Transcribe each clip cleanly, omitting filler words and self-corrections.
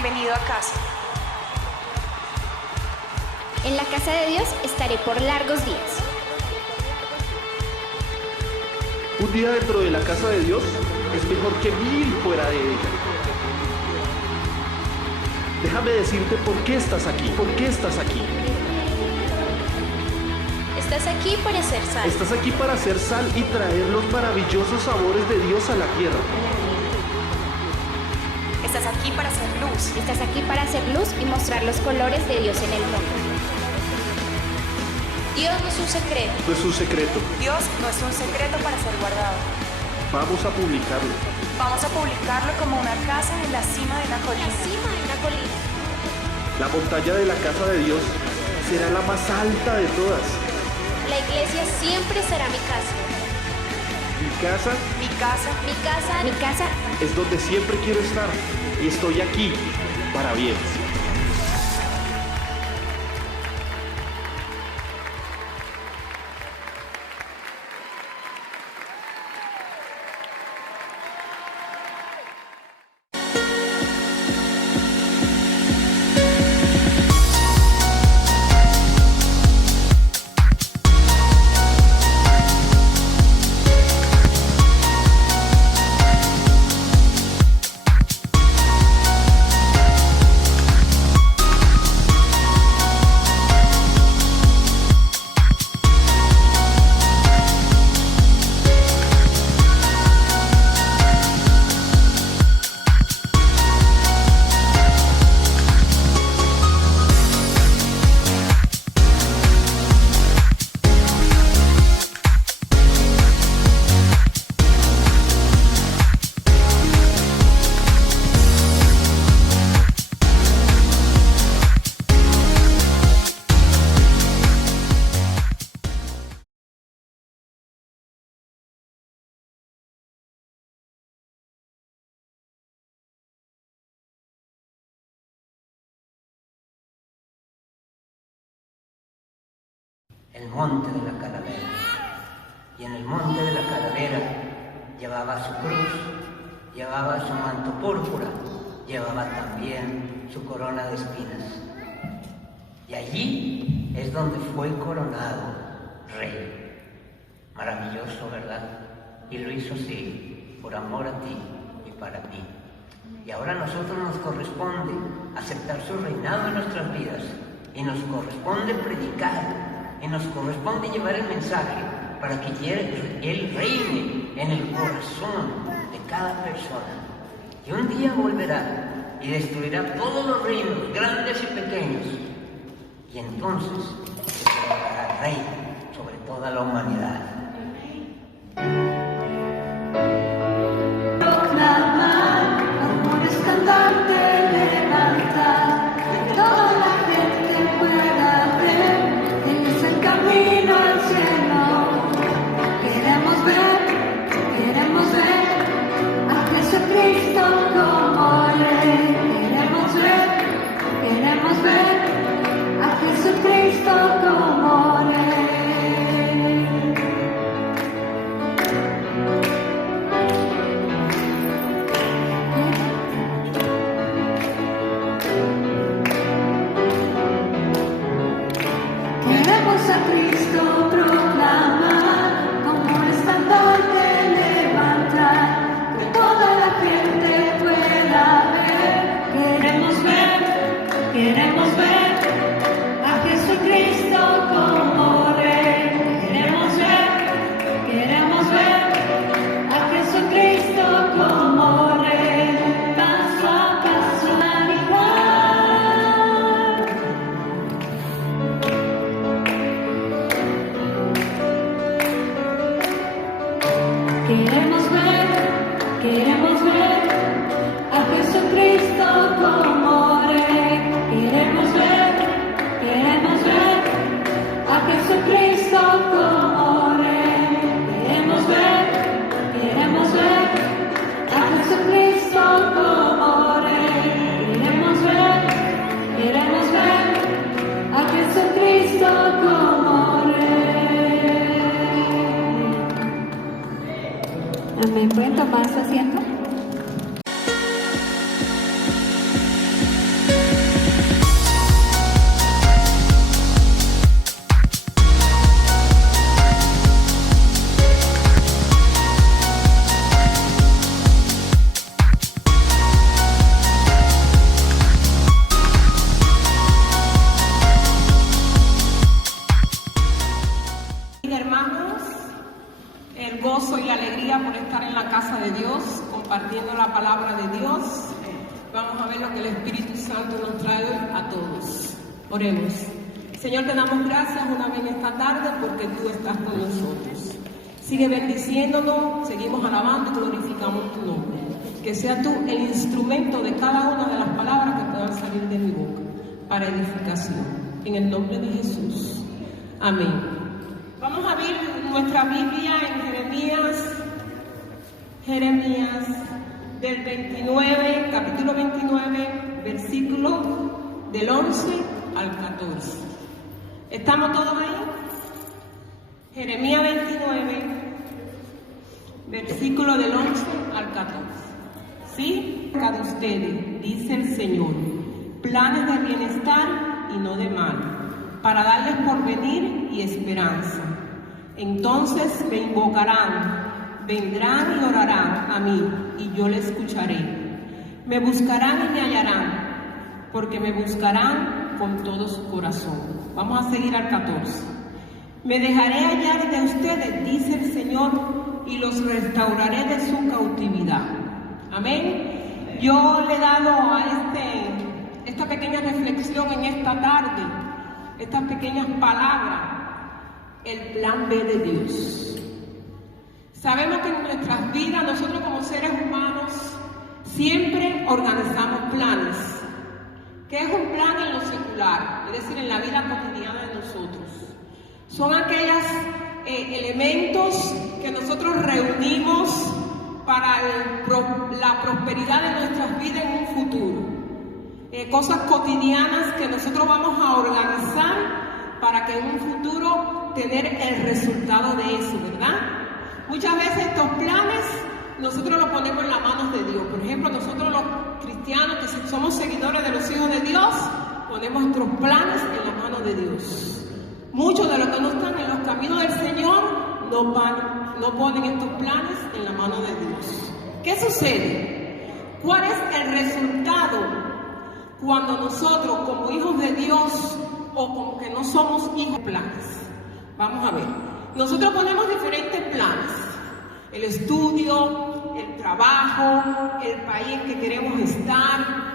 Bienvenido a casa. En la casa de Dios estaré por largos días. Un día dentro de la casa de Dios es mejor que 1000 fuera de ella. Déjame decirte por qué estás aquí, por qué estás aquí. Estás aquí para hacer sal. Estás aquí para hacer sal y traer los maravillosos sabores de Dios a la tierra. Estás aquí para hacer luz. Estás aquí para hacer luz y mostrar los colores de Dios en el mundo. Dios no es un secreto. No es un secreto. Dios no es un secreto para ser guardado. Vamos a publicarlo. Vamos a publicarlo como una casa en la cima de una colina. La montaña de la casa de Dios será la más alta de todas. La iglesia siempre será mi casa. Mi casa Mi casa. Mi casa. Mi casa. es donde siempre quiero estar y estoy aquí para bien. El monte de la calavera. Y en el monte de la calavera llevaba su cruz, llevaba su manto púrpura, llevaba también su corona de espinas. Y allí es donde fue coronado rey. Maravilloso, ¿verdad? Y lo hizo así, por amor a ti y para mí. Y ahora a nosotros nos corresponde aceptar su reinado en nuestras vidas. Y nos corresponde predicar. Y nos corresponde llevar el mensaje para que Él reine en el corazón de cada persona. Y un día volverá y destruirá todos los reinos, grandes y pequeños. Y entonces se colocará rey sobre toda la humanidad. Proclamar, como un estandarte levantar, que toda la gente pueda ver. Es el camino al cielo. Queremos ver a Jesucristo como Rey. Queremos ver a Jesucristo como Rey. Queremos a Cristo proclamar, como un estandarte levantar, que toda la gente pueda ver. Queremos ver a Jesucristo como Rey. Queremos ver a Jesucristo como Rey. Paso a paso al igual. Queremos ver a Jesucristo como Rey. Queremos ver a Jesucristo como Rey. Queremos ver a Jesucristo como Rey. Queremos ver a Jesucristo como Rey. Amén. ¿Pueden tomar su asiento? palabra de Dios. Vamos a ver lo que el Espíritu Santo nos trae hoy a todos. Oremos. Señor, te damos gracias una vez en esta tarde porque tú estás con nosotros. Sigue bendiciéndonos, seguimos alabando y glorificamos tu nombre. Que sea tú el instrumento de cada una de las palabras que puedan salir de mi boca para edificación. En el nombre de Jesús. Amén. Vamos a abrir nuestra Biblia en Jeremías del 29, capítulo 29, versículo del 11 al 14. ¿Estamos todos ahí? Jeremías 29, versículo del 11 al 14. ¿Sí? Cada de ustedes, dice el Señor, planes de bienestar y no de mal, para darles porvenir y esperanza. Entonces me invocarán, vendrán y orarán a mí, y yo les escucharé. Me buscarán y me hallarán, porque me buscarán con todo su corazón. Vamos a seguir al 14. Me dejaré hallar de ustedes, dice el Señor, y los restauraré de su cautividad. Amén. Yo le he dado a esta pequeña reflexión en esta tarde, estas pequeñas palabras, el plan B de Dios. Sabemos que en nuestras vidas, nosotros como seres humanos, siempre organizamos planes. ¿Qué es un plan en lo secular? Es decir, en la vida cotidiana de nosotros. Son aquellos elementos que nosotros reunimos para la prosperidad de nuestras vidas en un futuro. Cosas cotidianas que nosotros vamos a organizar para que en un futuro tener el resultado de eso, ¿verdad? Muchas veces estos planes nosotros los ponemos en las manos de Dios. Por ejemplo, nosotros los cristianos que somos seguidores de los hijos de Dios, ponemos nuestros planes en las manos de Dios. Muchos de los que no están en los caminos del Señor no ponen estos planes en la mano de Dios. ¿Qué sucede? ¿Cuál es el resultado cuando nosotros, como hijos de Dios o como que no somos hijos, planes? Vamos a ver. Nosotros ponemos diferentes planes: el estudio, el trabajo, el país en que queremos estar,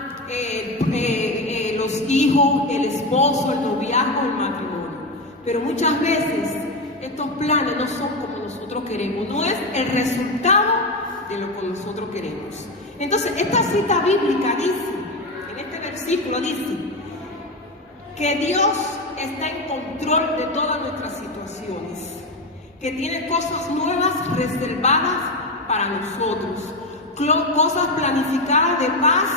los hijos, el esposo, el noviazgo, el matrimonio. Pero muchas veces estos planes no son como nosotros queremos, no es el resultado de lo que nosotros queremos. Entonces, esta cita bíblica dice, en este versículo dice, que Dios está en control de todas nuestras situaciones, que tiene cosas nuevas reservadas para nosotros, cosas planificadas de paz,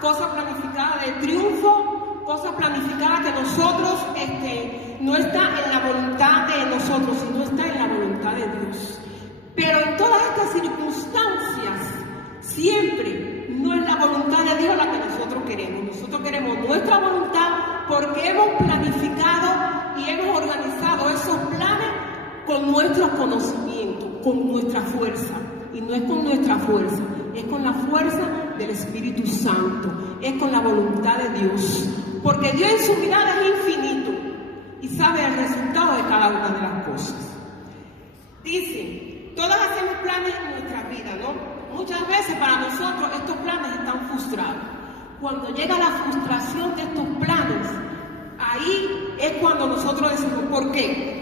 cosas planificadas de triunfo, cosas planificadas que nosotros no está en la voluntad de nosotros, sino está en la voluntad de Dios. Pero en todas estas circunstancias, siempre no es la voluntad de Dios la que nosotros queremos. Nosotros queremos nuestra voluntad porque hemos planificado y hemos organizado esos planes con nuestro conocimiento, con nuestra fuerza. Y no es con nuestra fuerza, es con la fuerza del Espíritu Santo, es con la voluntad de Dios. Porque Dios en su mirada es infinito y sabe el resultado de cada una de las cosas. Dice, todas hacemos planes en nuestra vida, ¿no? Muchas veces para nosotros estos planes están frustrados. Cuando llega la frustración de estos planes, ahí es cuando nosotros decimos, ¿por qué?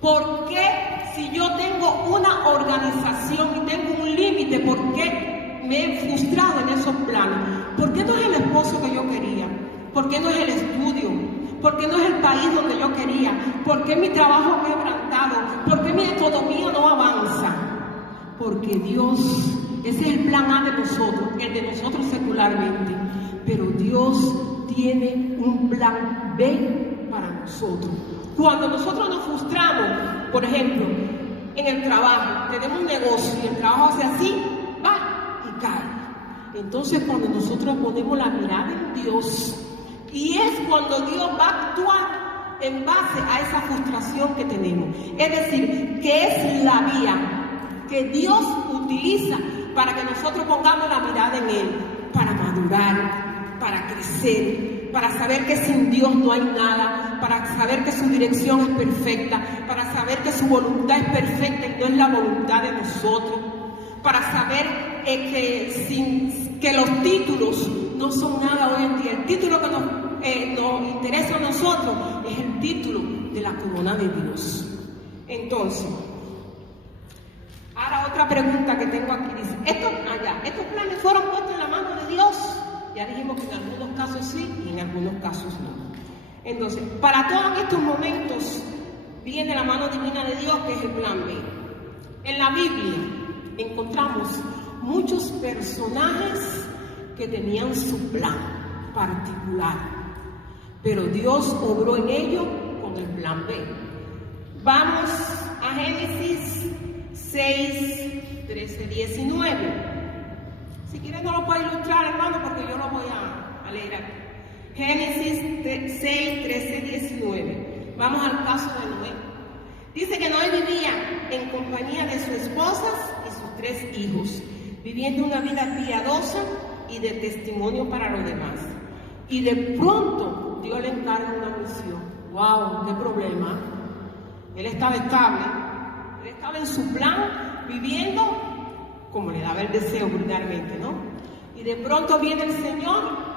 ¿Por qué si yo tengo una organización y tengo un límite, por qué me he frustrado en esos planes? ¿Por qué no es el esposo que yo quería? ¿Por qué no es el estudio? ¿Por qué no es el país donde yo quería? ¿Por qué mi trabajo me ha quebrantado? ¿Por qué mi economía no avanza? Porque Dios, ese es el plan A de nosotros, el de nosotros secularmente. Pero Dios tiene un plan B para nosotros. Cuando nosotros nos frustramos, por ejemplo, en el trabajo, tenemos un negocio y el trabajo hace así, va y cae. Entonces, cuando nosotros ponemos la mirada en Dios, y es cuando Dios va a actuar en base a esa frustración que tenemos. Es decir, que es la vía que Dios utiliza para que nosotros pongamos la mirada en Él, para madurar, para crecer, para saber que sin Dios no hay nada, para saber que su dirección es perfecta, para saber que su voluntad es perfecta y no es la voluntad de nosotros, para saber que los títulos no son nada hoy en día. El título que nos interesa a nosotros es el título de la corona de Dios. Entonces, ahora otra pregunta que tengo aquí dice, ¿estos planes fueron puestos en la mano de Dios? Ya dijimos que en algunos casos sí y en algunos casos no. Entonces, para todos estos momentos viene la mano divina de Dios, que es el plan B. En la Biblia encontramos muchos personajes que tenían su plan particular, pero Dios obró en ello con el plan B. Vamos a Génesis 6, 13, 19. Si quieres no lo puedo ilustrar, hermano, porque yo lo voy a leer aquí. Génesis 6, 13, 19. Vamos al caso de Noé. Dice que Noé vivía en compañía de sus esposas y sus 3 hijos, viviendo una vida piadosa y de testimonio para los demás. Y de pronto Dios le encarga una misión. ¡Wow! ¡Qué problema! Él estaba estable, él estaba en su plan, viviendo como le daba el deseo vulgarmente, ¿no? Y de pronto viene el Señor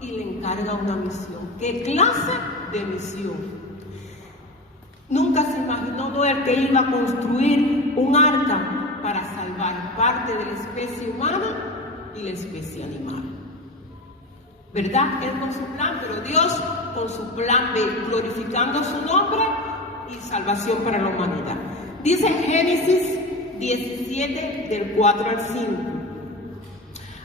y le encarga una misión. ¿Qué clase de misión? Nunca se imaginó Noé que iba a construir un arca para salvar parte de la especie humana y la especie animal. ¿Verdad? Él con su plan, pero Dios con su plan B, glorificando su nombre y salvación para la humanidad. Dice Génesis 17, del 4 al 5.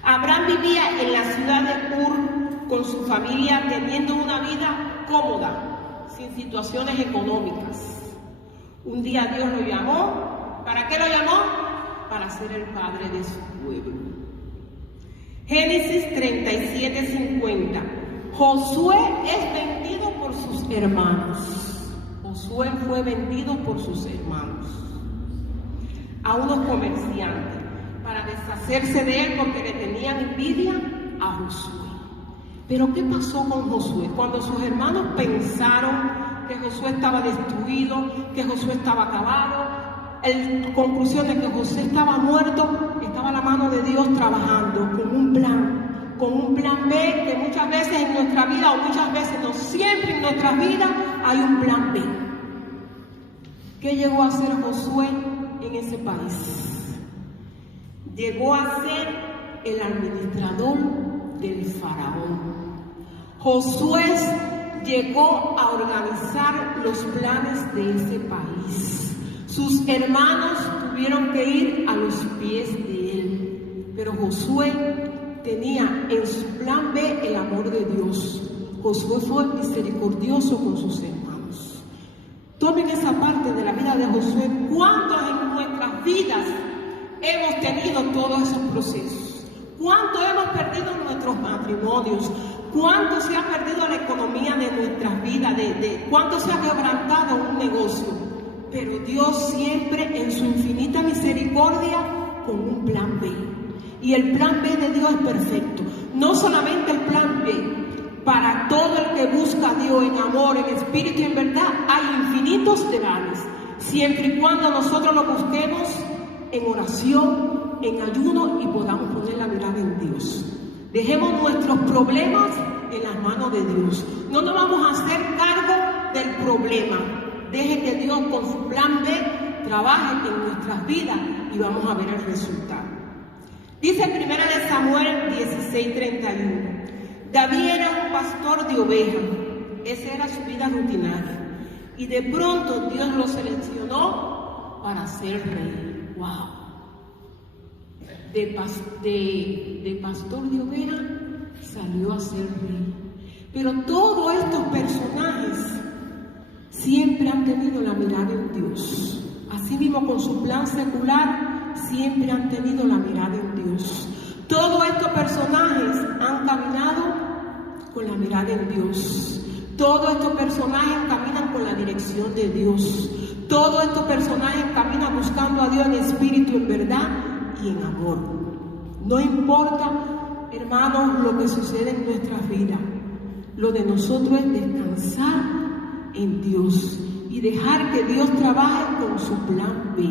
Abraham vivía en la ciudad de Ur con su familia, teniendo una vida cómoda, sin situaciones económicas. Un día Dios lo llamó. ¿Para qué lo llamó? Para ser el padre de su pueblo. Génesis 37, 50. Josué es vendido por sus hermanos. Josué fue vendido por sus hermanos a unos comerciantes para deshacerse de él porque le tenían envidia a Josué. Pero ¿qué pasó con Josué? Cuando sus hermanos pensaron que Josué estaba destruido, que Josué estaba acabado, en conclusión de que Josué estaba muerto, estaba la mano de Dios trabajando con un plan B, que muchas veces en nuestra vida, o muchas veces no, siempre en nuestras vidas hay un plan B. ¿Qué llegó a hacer Josué en ese país? Llegó a ser el administrador del faraón. Josué llegó a organizar los planes de ese país. Sus hermanos tuvieron que ir a los pies de él, pero Josué tenía en su plan B el amor de Dios. Josué fue misericordioso con sus hermanos. Tomen esa parte de la vida de Josué. ¿Cuántos en nuestras vidas hemos tenido todos esos procesos? ¿Cuánto hemos perdido en nuestros matrimonios? ¿Cuánto se ha perdido la economía de nuestras vidas? ¿Cuánto se ha quebrantado un negocio? Pero Dios siempre en su infinita misericordia con un plan B. Y el plan B de Dios es perfecto. No solamente el plan B. Para todo el que busca a Dios en amor, en espíritu y en verdad, hay infinitos planes. Siempre y cuando nosotros lo busquemos en oración, en ayuno y podamos poner la mirada en Dios. Dejemos nuestros problemas en las manos de Dios. No nos vamos a hacer cargo del problema. Deje que Dios con su plan B trabaje en nuestras vidas y vamos a ver el resultado. Dice 1 Samuel 16:31. David era un pastor de ovejas. Esa era su vida rutinaria. Y de pronto Dios lo seleccionó para ser rey. ¡Wow! De pastor de ovejas salió a ser rey. Pero todos estos personajes siempre han tenido la mirada en Dios. Así mismo con su plan secular, siempre han tenido la mirada en Dios. Todos estos personajes han caminado con la mirada en Dios. Todos estos personajes caminan con la dirección de Dios. Todos estos personajes caminan buscando a Dios en espíritu, en verdad y en amor. No importa, hermanos, lo que sucede en nuestras vidas. Lo de nosotros es descansar en Dios y dejar que Dios trabaje con su plan B.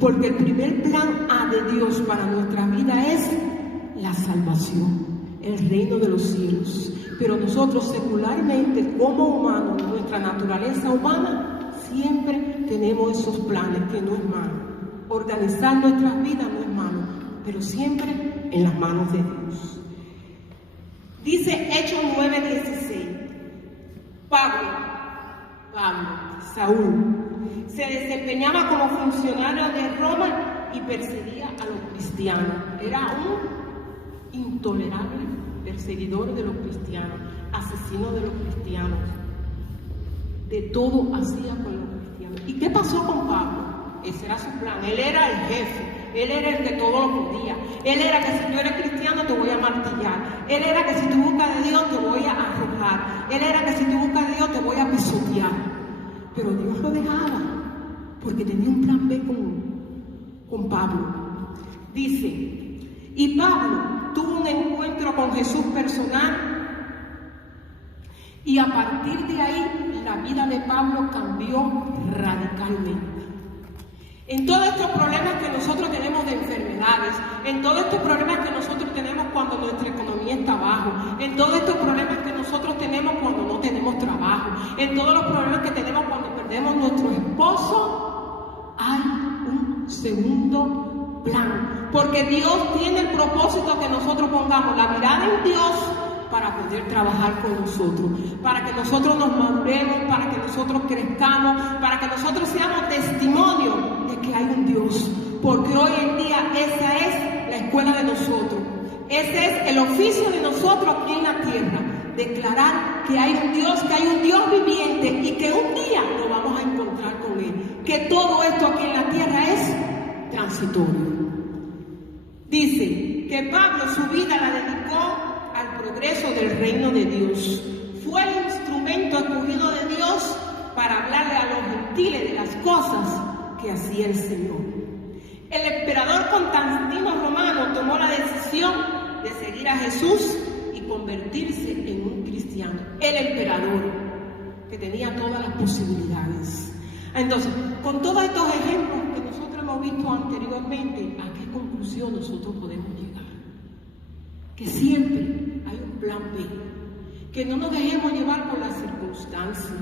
Porque el primer plan A de Dios para nuestra vida es la salvación, el reino de los cielos. Pero nosotros secularmente, como humanos, nuestra naturaleza humana, siempre tenemos esos planes, que no es malo. Organizar nuestras vidas no es malo, pero siempre en las manos de Dios. Dice Hechos 9:16. Pablo, Saúl, se desempeñaba como funcionario de Roma y perseguía a los cristianos. Era un intolerable perseguidor de los cristianos, asesino de los cristianos. De todo hacía con los cristianos. ¿Y qué pasó con Pablo? Ese era su plan. Él era el jefe. Él era el que todo lo podía. Él era que si tú eres cristiano te voy a martillar. Él era que si tú buscas de Dios te voy a arrojar. Él era que si tú buscas de Dios te voy a pisotear. Pero Dios lo dejaba porque tenía un plan B con Pablo. Dice, y Pablo tuvo un encuentro con Jesús personal y a partir de ahí la vida de Pablo cambió radicalmente. En todos estos problemas que nosotros tenemos de enfermedades, en todos estos problemas que nosotros tenemos cuando nuestra economía está abajo, en todos estos problemas que nosotros tenemos cuando no tenemos trabajo, en todos los problemas que tenemos cuando perdemos nuestro esposo, hay un segundo plan. Porque Dios tiene el propósito que nosotros pongamos la mirada en Dios para poder trabajar con nosotros, para que nosotros nos maduremos, para que nosotros crezcamos, para que nosotros seamos testimonio de que hay un Dios. Porque hoy en día esa es la escuela de nosotros, ese es el oficio de nosotros aquí en la tierra, declarar que hay un Dios viviente y que un día nos vamos a encontrar con Él, que todo esto aquí en la tierra es transitorio. Dice que Pablo su vida la dedicó al progreso del reino de Dios. Fue el instrumento escogido de Dios para hablarle a los gentiles de las cosas que hacía el Señor. El emperador Constantino Romano tomó la decisión de seguir a Jesús y convertirse en un cristiano. El emperador, que tenía todas las posibilidades. Entonces, con todos estos ejemplos que nosotros hemos visto anteriormente, ¿a qué conclusión nosotros podemos llegar? Que siempre hay un plan B, que no nos dejemos llevar por las circunstancias,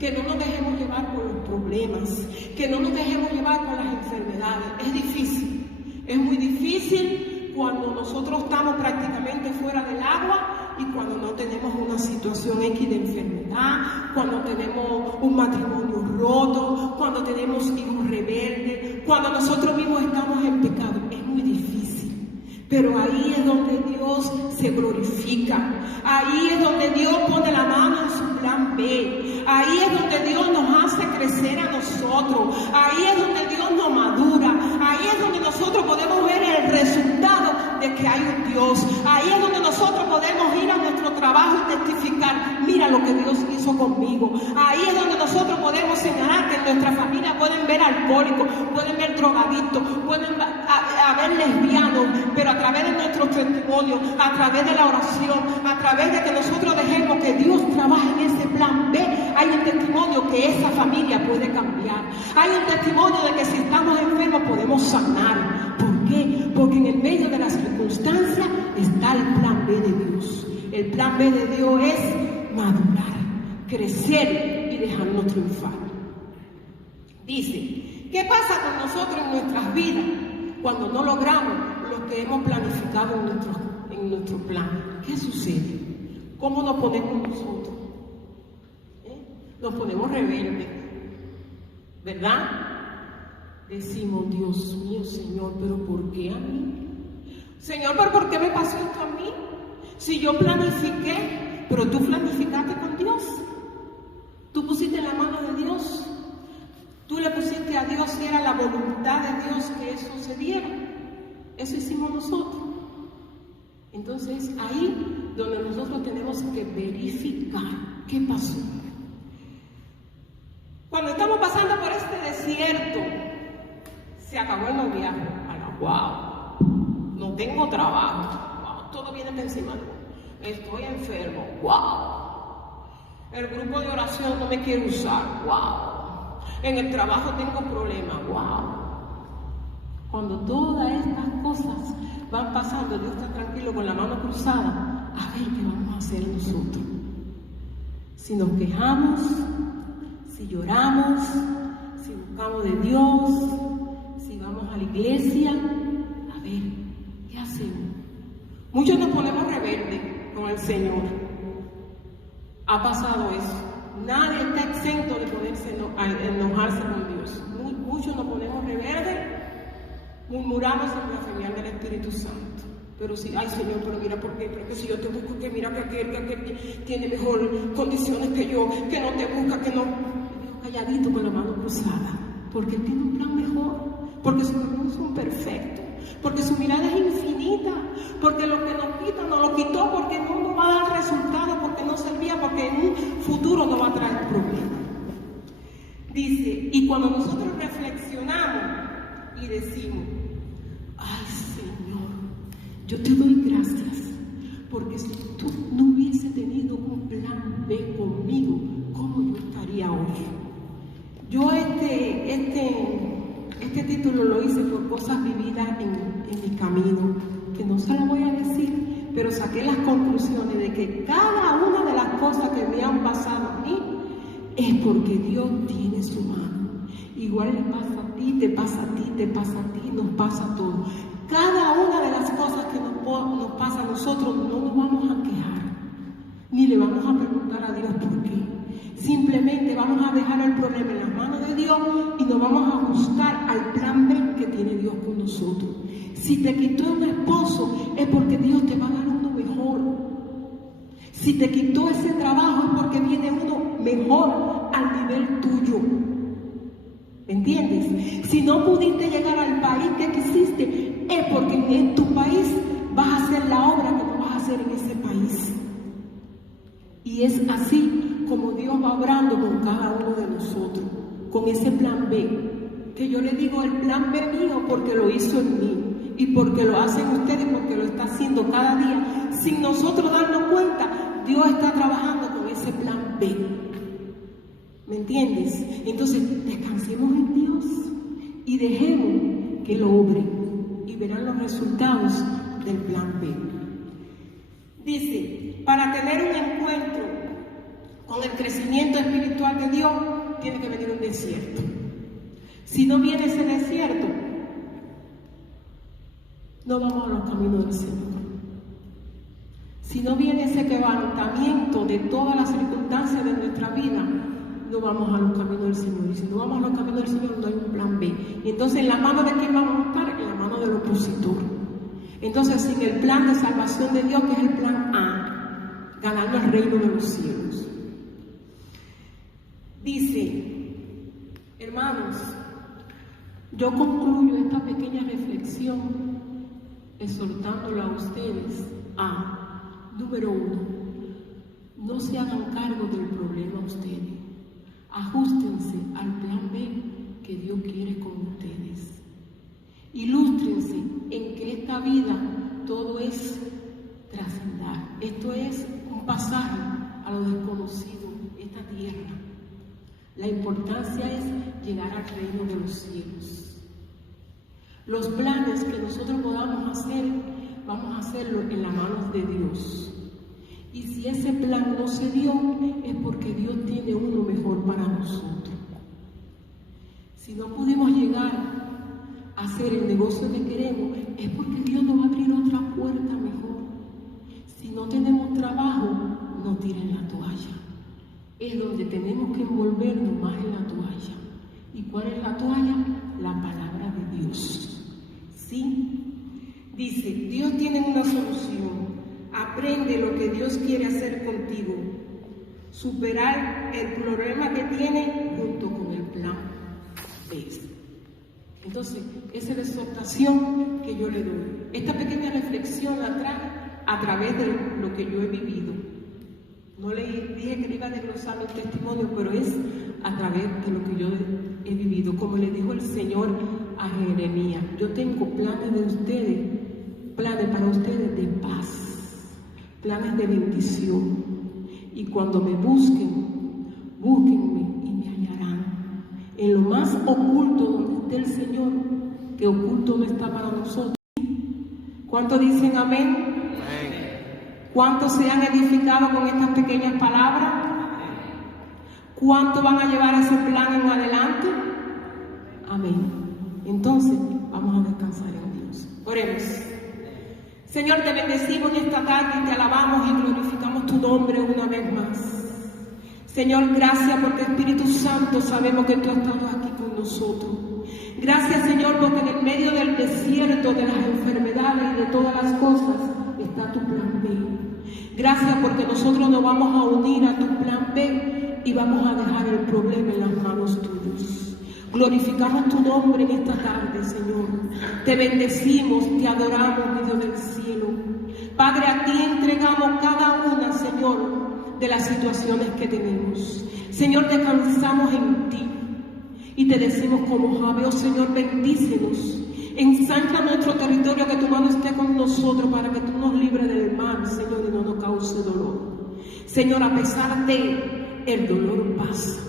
que no nos dejemos llevar por los problemas, que no nos dejemos llevar por las enfermedades. Es difícil, es muy difícil cuando nosotros estamos prácticamente fuera del agua y cuando no tenemos una situación X de enfermedad, cuando tenemos un matrimonio roto, cuando tenemos hijos rebeldes, cuando nosotros mismos estamos en pecado. Es muy difícil. Pero ahí es donde Dios se glorifica. Ahí es donde Dios pone la mano en su plan B. Ahí es donde Dios nos hace crecer a nosotros. Ahí es donde Dios nos madura. Ahí es donde nosotros podemos ver el resultado de que hay un Dios. Ahí es donde nosotros podemos ir a nuestro trabajo y testificar, mira lo que Dios hizo conmigo. Ahí es donde nosotros podemos señalar que en nuestra familia pueden ver alcohólicos, pueden ver drogadictos, pueden haber lesbianos, pero a través de nuestros testimonios, a través de la oración, a través de que nosotros dejemos que Dios trabaje en ese plan B, hay un testimonio que esa familia puede cambiar. Hay un testimonio de que si estamos enfermos podemos sanar. ¿Por qué? Porque en el medio de las circunstancias está el plan B de Dios. El plan B de Dios es madurar, crecer y dejarnos triunfar. Dice, ¿qué pasa con nosotros en nuestras vidas cuando no logramos lo que hemos planificado en nuestro plan? ¿Qué sucede? ¿Cómo nos ponemos nosotros? Nos ponemos rebeldes, ¿verdad? Decimos, Dios mío, Señor, ¿pero por qué a mí? Señor, ¿pero por qué me pasó esto a mí? Si yo planifiqué, pero tú planificaste con Dios. Tú pusiste la mano de Dios. Tú le pusiste a Dios si era la voluntad de Dios que eso se diera. Eso hicimos nosotros. Entonces, ahí donde nosotros tenemos que verificar qué pasó. Cuando estamos pasando por este desierto, se acabó el noviazgo. ¡Wow! No tengo trabajo. ¡Wow! Todo viene de encima. Estoy enfermo. ¡Wow! El grupo de oración no me quiere usar. ¡Wow! En el trabajo tengo problemas. ¡Wow! Cuando todas estas cosas van pasando, Dios está tranquilo con la mano cruzada. A ver qué vamos a hacer nosotros. Si nos quejamos, si lloramos, si buscamos de Dios, si vamos a la iglesia, a ver, ¿qué hacemos? Muchos nos ponemos rebeldes con el Señor. Ha pasado eso. Nadie está exento de enojarse con Dios. Muchos nos ponemos rebeldes, murmuramos en la blasfemiar del Espíritu Santo. Pero si, ay Señor, pero mira por qué, pero que si yo te busco, que mira que aquel tiene mejor condiciones que yo, que no te busca, que no. Dios calladito con la mano cruzada, porque Él tiene un plan mejor, porque sus planes son perfectos, porque su mirada es infinita, porque lo que nos quita nos lo quitó, porque no nos va a dar resultado, porque no servía, porque en un futuro nos va a traer problemas. Dice, y cuando nosotros reflexionamos y decimos, ay Señor, yo te doy gracias, porque si tú no hubiese tenido un plan B conmigo, ¿cómo yo estaría hoy? Yo este título lo hice por cosas vividas en mi camino, que no se las voy a decir, pero saqué las conclusiones de que cada una de las cosas que me han pasado a mí es porque Dios tiene su mano. Igual le pasa a ti, te pasa a ti, te pasa a ti, nos pasa a todos. Cada una de las cosas que nos pasa a nosotros no nos vamos a quejar, ni le vamos a preguntar a Dios por qué. Simplemente vamos a dejar el problema en las manos de Dios y nos vamos a ajustar al plan B que tiene Dios con nosotros. Si te quitó un esposo es porque Dios te va a dar uno mejor. Si te quitó ese trabajo es porque viene uno mejor al nivel tuyo. ¿Me entiendes? Si no pudiste llegar al país que quisiste, es porque en tu país vas a hacer la obra que no vas a hacer en ese país. Y es así como Dios va obrando con cada uno de nosotros, con ese plan B, que yo le digo el plan B mío porque lo hizo en mí, y porque lo hacen ustedes, porque lo está haciendo cada día, sin nosotros darnos cuenta, Dios está trabajando con ese plan B. ¿Me entiendes? Entonces, descansemos en Dios y dejemos que lo obre y verán los resultados del plan B. Dice, para tener un encuentro con el crecimiento espiritual de Dios, tiene que venir un desierto. Si no viene ese desierto, no vamos a los caminos del Señor. Si no viene ese quebrantamiento de todas las circunstancias de nuestra vida, no vamos a los caminos del Señor. Y si no vamos a los caminos del Señor, no hay un plan B. Y entonces, ¿en la mano de quién vamos a estar? En la mano del opositor. Entonces, sin el plan de salvación de Dios, que es el plan A, ganando el reino de los cielos. Dice, hermanos, yo concluyo esta pequeña reflexión exhortándolo a ustedes a, número 1, no se hagan cargo del problema ustedes. Ajústense al plan B que Dios quiere con ustedes. Ilústrense en que esta vida todo es trascendar. Esto es un pasaje a lo desconocido, esta tierra. La importancia es llegar al reino de los cielos. Los planes que nosotros podamos hacer, vamos a hacerlo en las manos de Dios. Y si ese plan no se dio, es porque Dios tiene uno mejor para nosotros. Si no pudimos llegar a hacer el negocio que queremos, es porque Dios nos va a abrir otra puerta mejor. Si no tenemos trabajo, no tiren la toalla. Es donde tenemos que envolvernos más en la toalla. ¿Y cuál es la toalla? La palabra de Dios. ¿Sí? Dice, Dios tiene una solución. Aprende lo que Dios quiere hacer contigo. Superar el problema que tiene junto con el plan B. Entonces, esa es la exhortación que yo le doy. Esta pequeña reflexión la traje a través de lo que yo he vivido. No le dije que le iba a desglosar mi testimonio, pero es a través de lo que yo he vivido. Como le dijo el Señor a Jeremías, yo tengo planes de ustedes, planes para ustedes de paz, planes de bendición. Y cuando me busquen, búsquenme y me hallarán. en lo más oculto donde esté el Señor, que oculto no está para nosotros. ¿Cuántos dicen amén? ¿Cuántos se han edificado con estas pequeñas palabras? ¿Cuántos van a llevar ese plan en adelante? Amén. Entonces, vamos a descansar en Dios. Oremos. Señor, te bendecimos en esta tarde y te alabamos y glorificamos tu nombre una vez más. Señor, gracias porque Espíritu Santo sabemos que tú has estado aquí con nosotros. Gracias, Señor, porque en el medio del desierto, de las enfermedades y de todas las cosas, está tu plan B. Gracias porque nosotros nos vamos a unir a tu plan B y vamos a dejar el problema en las manos tuyas. Glorificamos tu nombre en esta tarde, Señor. Te bendecimos, te adoramos, Dios del cielo. Padre, a ti entregamos cada una, Señor, de las situaciones que tenemos. Señor, descansamos en ti y te decimos como Jabeo, Señor, bendícenos. Ensancha nuestro territorio, que tu mano esté con nosotros para que tú nos libres del mal, Señor, y no nos cause dolor. Señor, a pesar de el dolor pasa.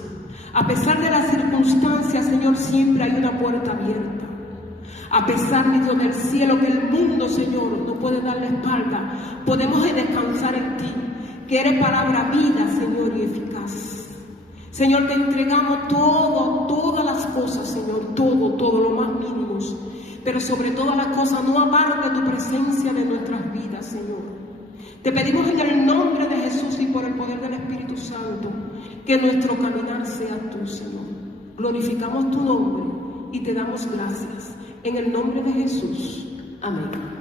A pesar de las circunstancias, Señor, siempre hay una puerta abierta. A pesar, mi Dios del cielo, que el mundo, Señor, no puede darle espalda, podemos descansar en ti, que eres palabra vida, Señor, y eficaz. Señor, te entregamos todas las cosas, Señor, todo, lo más mínimos. Pero sobre todas las cosas, no apartes de tu presencia de nuestras vidas, Señor. Te pedimos en el nombre de Jesús y por el poder del Espíritu Santo, que nuestro caminar sea tú, Señor. Glorificamos tu nombre y te damos gracias. En el nombre de Jesús. Amén.